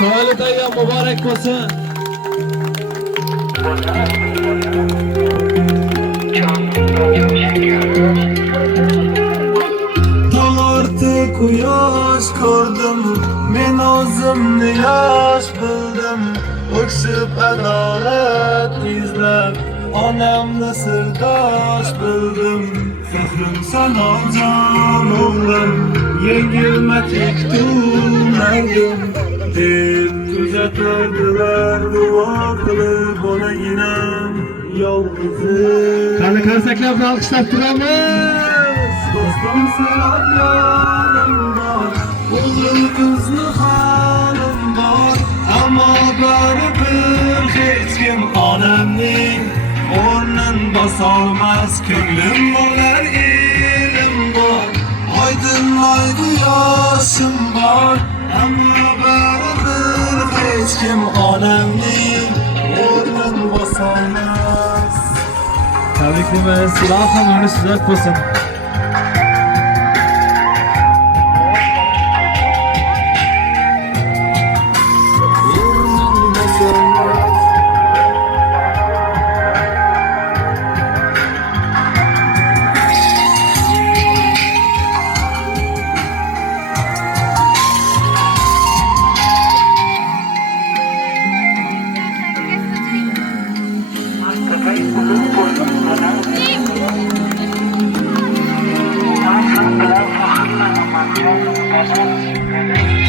Tavallud ayyom muborak bo'lsin. Artık uyaş gördüm, men o'zimni yosh bildim. O'kshib adolat izlab, onamni sirdosh bildim. Fahrim sanojon o'g'lim, yengilma tek turmadim. Deb tuzatardilar duo qilib bonaginam yolg'izim. Qani qarsaklab alqishlab turamiz. Dostum selam yarım var, o'g'il qizni halim var. Ammo baribir hech kim onamning o'rnin bosolmas. Ko'nglim bo'lar elim bor, oydinlaydi yoshim bor. Ammo baribir hech kim onamning o'rnin bosolmas. Tabriklaymiz. Ilohim umringiz uzoq bo'lsin.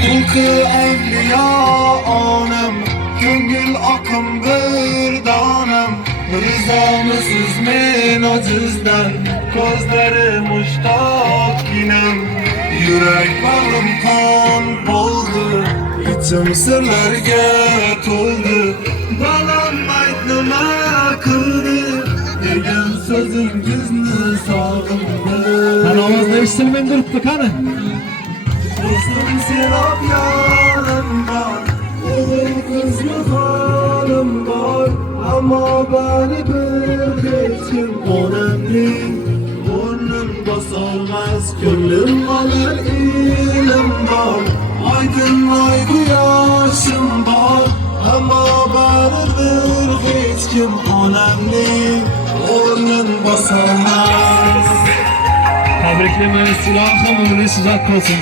Hulkı evliya anım, ko'ngil oqim bir donam. Rizomisiz men ojizdan, ko'zlari mushtoqginam. Yurak bag'rim qon bo'ldi, ichim sirlarga to'ldi. Balam ayt nima qildi, degan so'zingizni sog'indim. Qani ovozlar eshitilmay turibdi, qani? Dostum serap yarım var, o'g'il qizni halim var. Ammo baribir hech kim onamning o'rnin bosolmas. Ko'nglim olar elim bor, oydinlaydi yoshim bor. Ammo baribir hech kim onamning o'rnin bosolmas. Tabriklaymiz. Ilohim umringiz uzoq bo'lsin.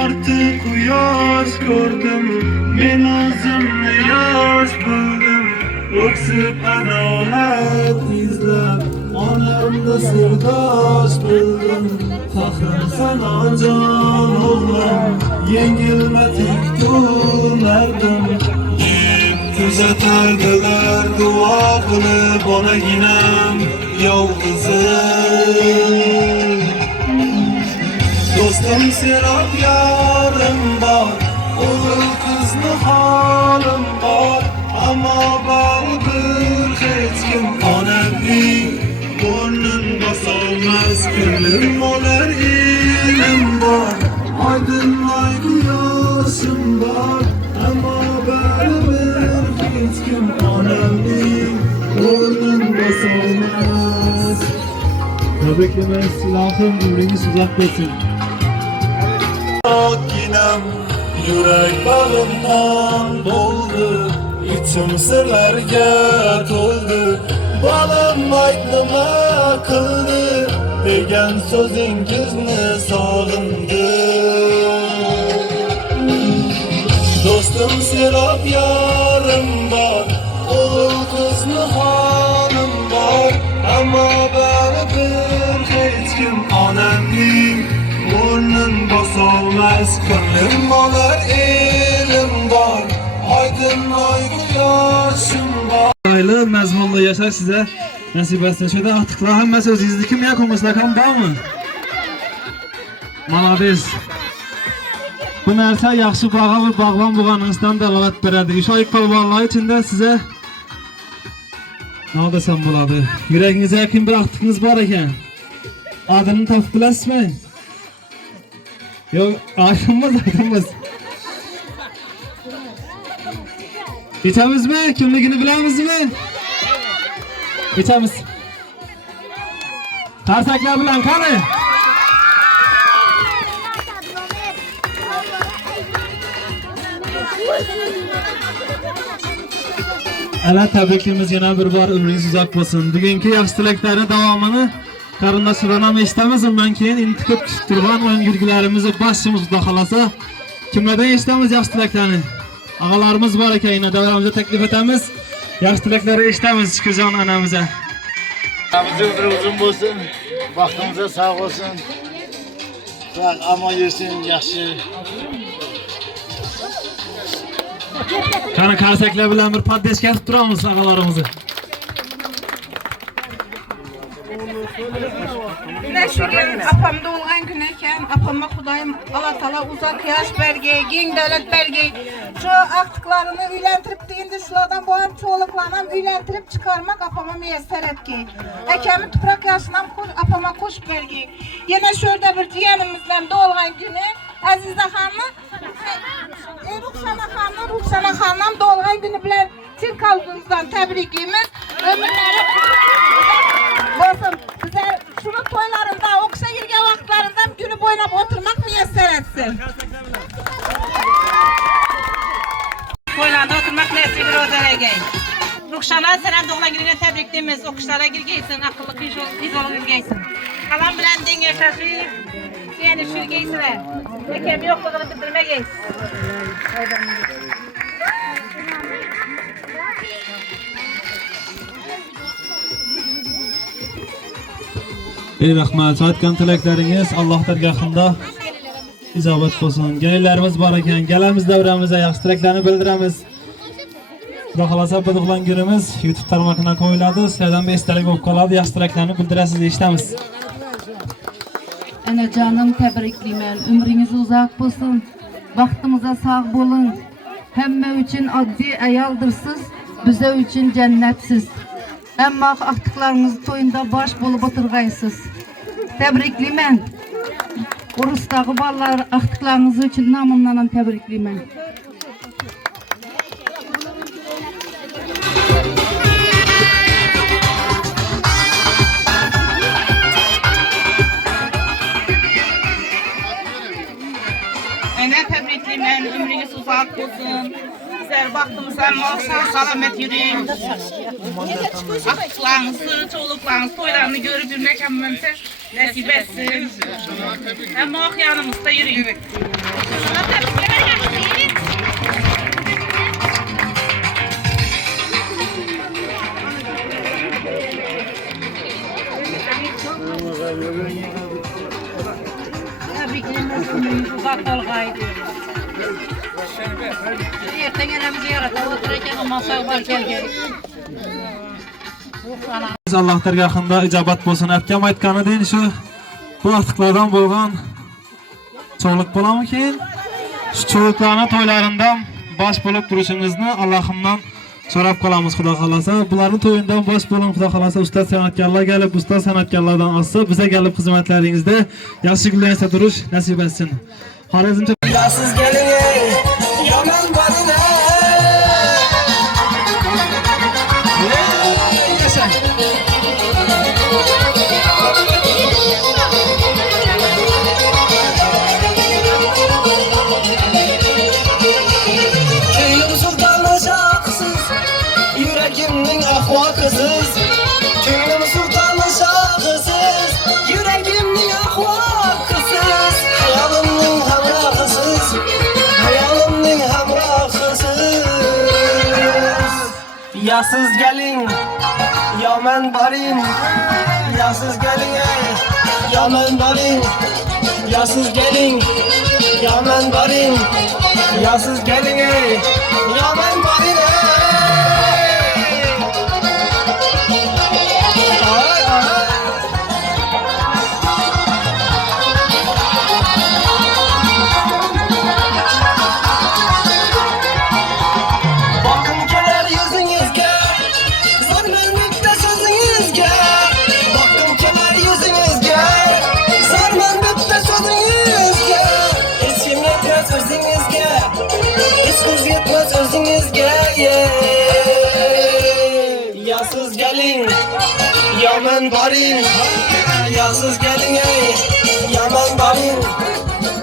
Artık uyaş gördüm, men o'zimni yosh bildim. O'ksib adolat izlab, onamni sirdosh bildim. Fahrim sanojon o'g'lim, yengilma tek turmadim. Deb tuzatardilar duo qilib onaginam yolg'izim. Dostum serap yarım var, o'g'il qizni halim var. Ammo baribir hech kim onamning o'rnin bosolmas. Ko'nglim olar elim bor, oydinlaydi yoshim bor. Ammo baribir hech kim onamning o'rnin bosolmas. Tabriklaymiz. Ilohim umringiz uzoq bo'lsin. Okinam, yurak bag'rimdan bo'ldi, ichim sirlarga to'ldi. Balam ayt nima qildi, degan so'zingizni sog'indim. Do'stim serap yarim bor, o'g'il qizni halim bor. Ammo baribir hech kim onamning o'rnin bosolmas. Ko'nglim olar elim bor, oydinlaydi yoshim bor. Aylı mazmunlu yaşar size nasip etsin. Şöyle artıklar hammasi o'zingizniki mi ko'ngillar ham bormi? Malades. Bu narsa yaxshi bag'a va bog'bon bo'lganingizdan dalolat beradi. Ishoy polvonlar ichida size nima desam bo'ladi? Yuragingizga yaqin bir aqtiqingiz bor ekan. Adını topib bilasizmi? Yo'q, aytamiz. Aytamizmi? Kimligini bilamizmi? Aytamiz. Qarsaklar bilan qani? Ala tabrikimiz yana bir bor umringiz uzoq bo'lsin. Bugungi yaxshi tilaklarning davomini qarindoshlardan ham eshitamiz. Undan keyin intiqib kutib turgan o'yin yurgilarimizni boshimiz xudo xolasa kimlardan eshitamiz yaxshi tilaklarni? Ağalarımız bor ekan, yana davramizga taklif etamiz. Yaxshi tilaklarni eshitamiz Shukurjon onamizga. Namazı ömrü uzun olsun, vaktimize sağ olsun. Sağ ama yersin, yaxşı. Qani qarsaklar bilan bir poddesh kasib turamiz ağalarimizni. Şu gün apamda olgan gün eken, apama Kudayım Allah Teala uzak yaş belgeyi, gen devlet belgeyi, şu aktıklarını üylentirip deyince şulardan boğam çoğuluklanam üylentirip çıkarmak apama müyesser etki. Ekemi toprak yaşından apama kuş belgeyi. Yine şurada bir diyenimizden doğulgan günü Azize Hanım'ı, Ruhsana Hanım doğulgan günü bilen tüm kalbimizden tebrikliyimiz. Ömürleri olsun. Bize şunun toylarında, okşa girge vaktlarında günü boyuna oturmak müyesser etsin. Toylarda oturmak nesidir o derece. Ruhşana senem doğulan gününe tebrikliyimiz. Okuşlara girgeysin, akıllı kız olup girgeysin. Kalan bilen den yaşaşı, yani şürgeysine. Ekem yokluğunu bildirmeygeyiz. Ey rahmat, aytgan tilaklaringiz Alloh dargohida ijobat bo'lsin. Gelinlarimiz bor ekan, galamiz davramizda yaxshi tilaklarni bildiramiz. Xudo xolasa bu tug'ilgan kunimiz YouTube tarmog'iga qo'yiladi. Sizlardan bir esdalik bo'lib qoladi. Yaxshi tilaklarni bildirasiz, eshitamiz. Ana canım tebrikliyim. Ömrünüz uzak olsun. Vaktimize sağ olun. Hemme için addi ayaldırsız, bize için cennetsiz. Ama aktıklarınız toyunda baş bulup oturgaysız. Tebrikliyim. Urusdagi ballar aktıklarınız için namından tebrikliyim. Ene tebrikliyim, ömrünüz uzak olsun. Sizler baktığımızda sağ salamet yürüyün. Aktıklarınızı, çoğuluklarınızı, toylarını görüp yürümek hemmemize nasip etsin. Hem o yanımızda yürüyün. Uzak olgaydı. Erten elimizi yarata otururken o masaya var gel. Allah dargohida ijobat bo'lsin. Akam aytgani deyin shu bu vaqtlardan bo'lgan cho'liq bo'ladimi keyin? Shu cho'liqlarning to'ylaridan bosh bo'lib turishingizni Allohimdan so'rab qolamiz Xudo xolasa. Bularning to'yindan bosh bo'ling Xudo xolasa. Ustoz san'atkorlar kelib, ustoz san'atkorlardan olsa, biza kelib xizmatlaringizda yaxshi gullashsa turish nasib etsin. Xorazmcha Yasız gelin yaman barine yaşa. Köyüm sultanlaşaksız, yüreğimin ahvakısız. Köyüm sultanlaşaksız, yüreğimin ahvakısız. Hayalımın hamrakısız, hayalımın hamrakısız. Yasız gelin, yaman barim. Yasız gelin, yaman barim. Yasız gelin, yaman barim. Yasız gelin, yaman barim. Ay ay. Bakın kenar yüzünüzge, sarmanlıkta sözünüzge. Bakın kenar yüzünüzge, sarmanlıkta sözünüzge. Eşim yetmez özünüzge, eskuz yetmez özünüzge. Yasız gelin, yaman barim. yasız gelin ey Yaman balin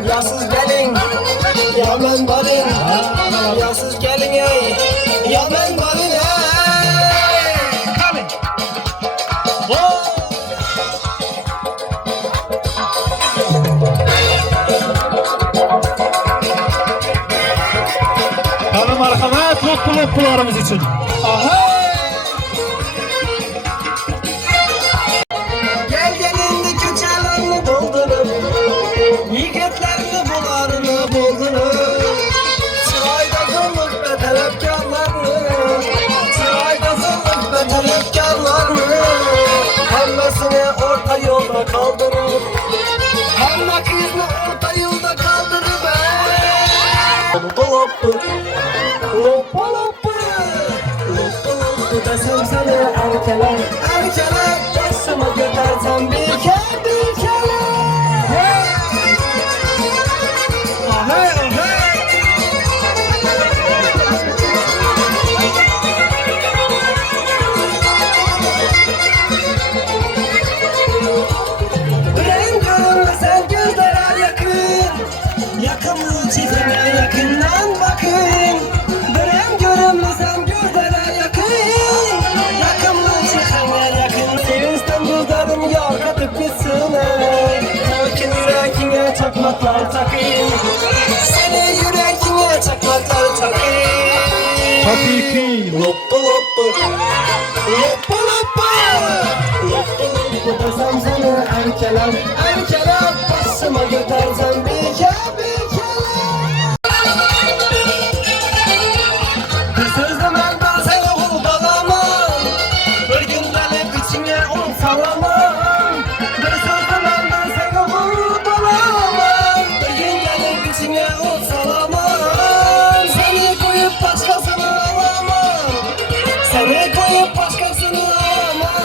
Yasız gelin Yaman balin Yasız gelin ey Yaman balin ey Hanım arkama top kulağımız için. Gel gelindi köçelerini doldurup Yigitlerini bularını buldurup Sırayda zorluk ve talepkarlarını Sırayda zorluk ve talepkarlarını Hemmesini orta yolda kaldırıp Hemme kızını orta yolda kaldırıp Loppa loppa Loppa loppa Loppa loppa desem sana erkeler Erkeler başıma götürsem bir kere Ahey ahey Yüreğim görünmesen gözlere yakın Yakımı çizene yakından bakın Yüreğim görünmesen gözlere yakın Yakımı çizene yakın Sevinçten gözlerim yar katıp gitsin ey Lakin yüreğine çakmaklar takayım Seni yüreğine çakmaklar takayım Tabii ki. Loppa loppa Loppa loppa Loppa loppa desem sana erkeler Erkeler başıma götürsem bir kere Bir sözle ben seni huldalamam Bir gün gelip içine un salamam Bir sözle ben seni huldalamam Bir gün gelip içine un salamam Seni koyup başkasını alamam Seni koyup başkasını alamam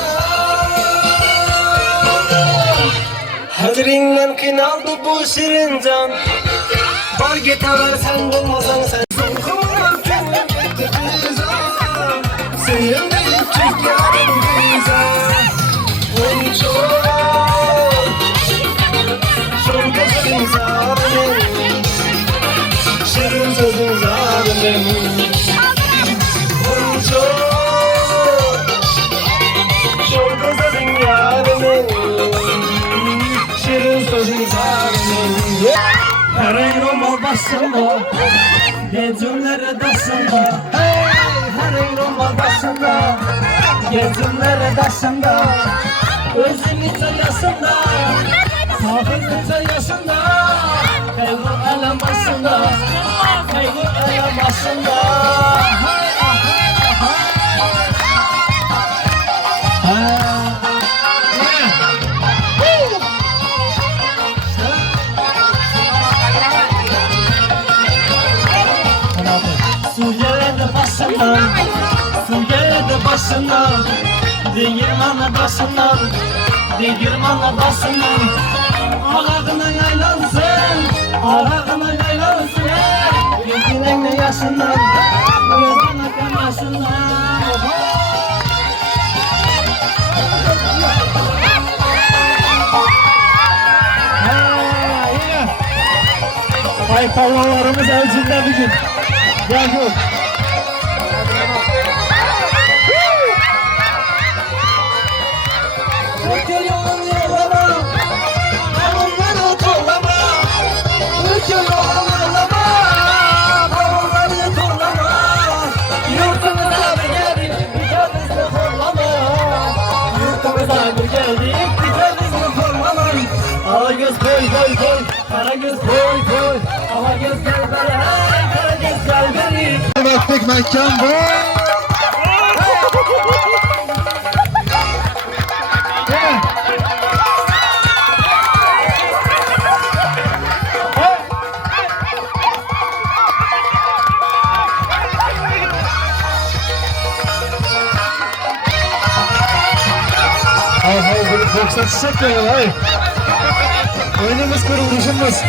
Hazrinden kınaldı bu şirin can Var git haber sen bulmasan sen Senin deyip çık yarın bize Çok Çok gözün zalim Şirin sözün zalim Çok gözün yarım Şirin sözün zalim Her roman başında Gecimlere daşında Her roman başında Gecimlere daşında Özümüzün yaşında Safirimizin yaşında Kaygur elem başında Kaygur elem başında Su geldi başından Su geldi başından Değirmanla başından Değirmanla başından Ağağına yaylansın Ağağına yaylansın Gözüne yaşından Gözüne yaşından Ay tavalarımız elcinde bir gün. Gel gör. Ökül yolun yollama Kavunları torlama Ökül yolun yollama Kavunları torlama Yurtumuza bir geldik Güzelizle horlama Yurtumuza bir geldik Güzelizle horlama Ala göz koy koy koy Kara göz koy koy Ala göz gel beri Kara göz gel beri Baktık mekan bu. Hay bunu yoksa çiçek diyorlar hay. Oyunumuz kuruluşumuz.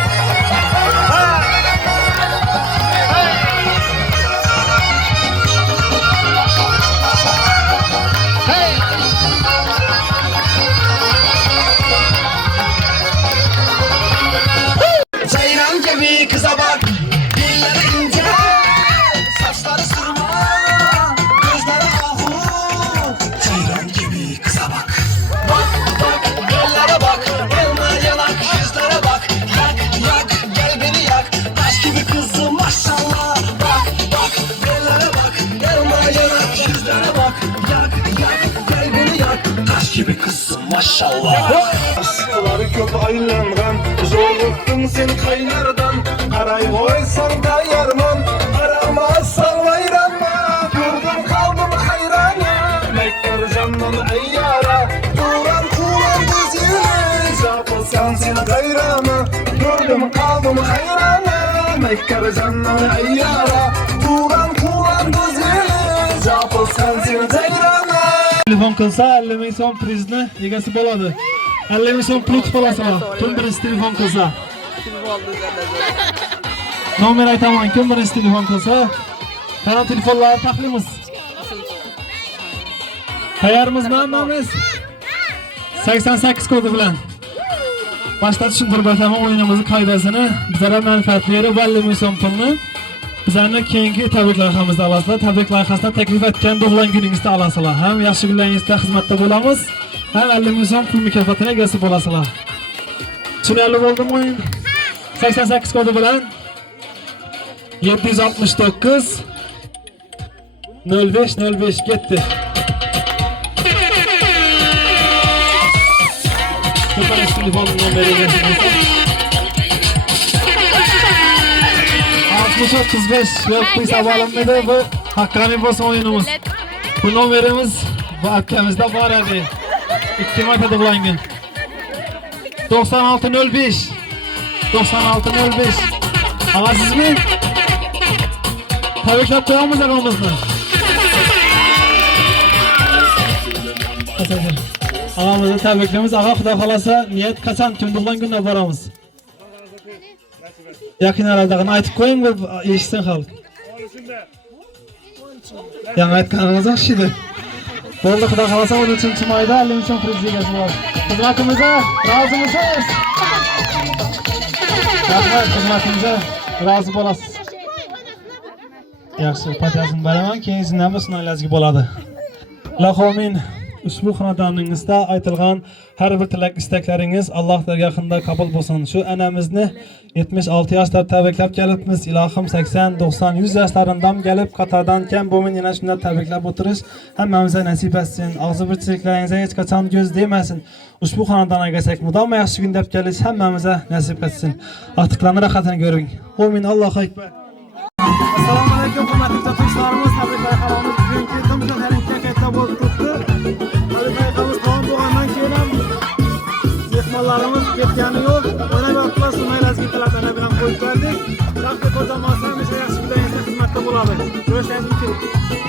Aşkları köp aylangan, joluktun sen kaynardan. Aray koysan da yarman, aramazsan vayranma. Gördüm kaldım hayrana, mekkar candan ayyara. Turan turan güzeli, japılsan sen gayrana. Gördüm kaldım hayrana, mekkar candan ayyara. Turan turan güzeli, japılsan sen gayrana. Telefon kılsa 50 ming so'm prizni egasi bo'ladi. 50 ming so'm pul tutib olasizlar. Kim birinchi telefon kılsa? Nomer aytaman, kim birinchi telefon kılsa? Qani telefonlarni taxlimiz. Tayyormizmi hammamiz? 88 kodi bilan. Başta tushuntirib o'taman o'yinimizni qoidasini. Bizlarga manfaat berib 50 ming so'm pulni bizlarni keyingi tabrik loyihamizda olasizlar. Tabrik loyihasidan taklif etgan tug'ilgan kuningizda olasizlar. Ham yaxshi kunlaringizda xizmatda bo'lamiz, ham 50 ming so'm pul mukofotini egasi bo'lasizlar. Tushunarli bo'ldimi o'yin? 88 kodi bilan 769 0505 ketdi. Telefon nomeriga 65 yok pul savolimizda bu haqqoniy bo'lsin o'yinimiz. Bu nomerimiz bu akkamizda bor edi. 2 marta tug'ilgan. 9605 9605 Olasizmi? Tabriklab qo'yamiz og'amizni. Ağamızı tabriklayamiz. Ağa xudo xolasa niyat qachon kim tug'ilgan kunda boramiz. Yaqin aradagini aytib qo'ying deb eshitsin xalq. Yangi aytganingiz yaxshi edi. Bo'ldi, xudo xolasa 13-mayda 50 ming so'm priz egasi bo'ladi. Xizmatimizga rozimisiz? Rahmat, xizmatimizga rozi bo'lasiz. Yaxshi, patiyasini beraman, keyin sizdan bu sinovlazgi bo'ladi. Lahomin ushbu xonadoningizda aytilgan har bir tilak istaklaringiz Alloh dargohida qabul bo'lsin. Shu anamizni 76 yoshda tabriklab kelibmiz. Ilohim 80, 90, 100 yoshlaridan kelib qatordan kam bo'lmay yana shunday tabriklab o'tirish hammamizga nasib etsin. Og'zi bir tiliklaringizga hech qachon ko'z demasin. Ushbu xonadonga kelsak, mudom yaxshi kun deb kelish hammamizga nasib etsin. Atiqlarning rohatini ko'ring. Amin. Allohu akbar. Assalomu alaykum hurmatli do'stlarimiz. Tabriklar qalamiz bugungi kunimizda harakatda bo'lib turibdi. Tabriklarimiz tamom bo'lgandan keyin ham mehmonlarimiz ketgani yo'q. Mana bu qilar sunaylazgi talablarni bilan qo'yib berdik. Shaxsiy ko'rsatilmasa, yaxshi kunlaringizda xizmatda bo'ladi. Ko'rishamiz.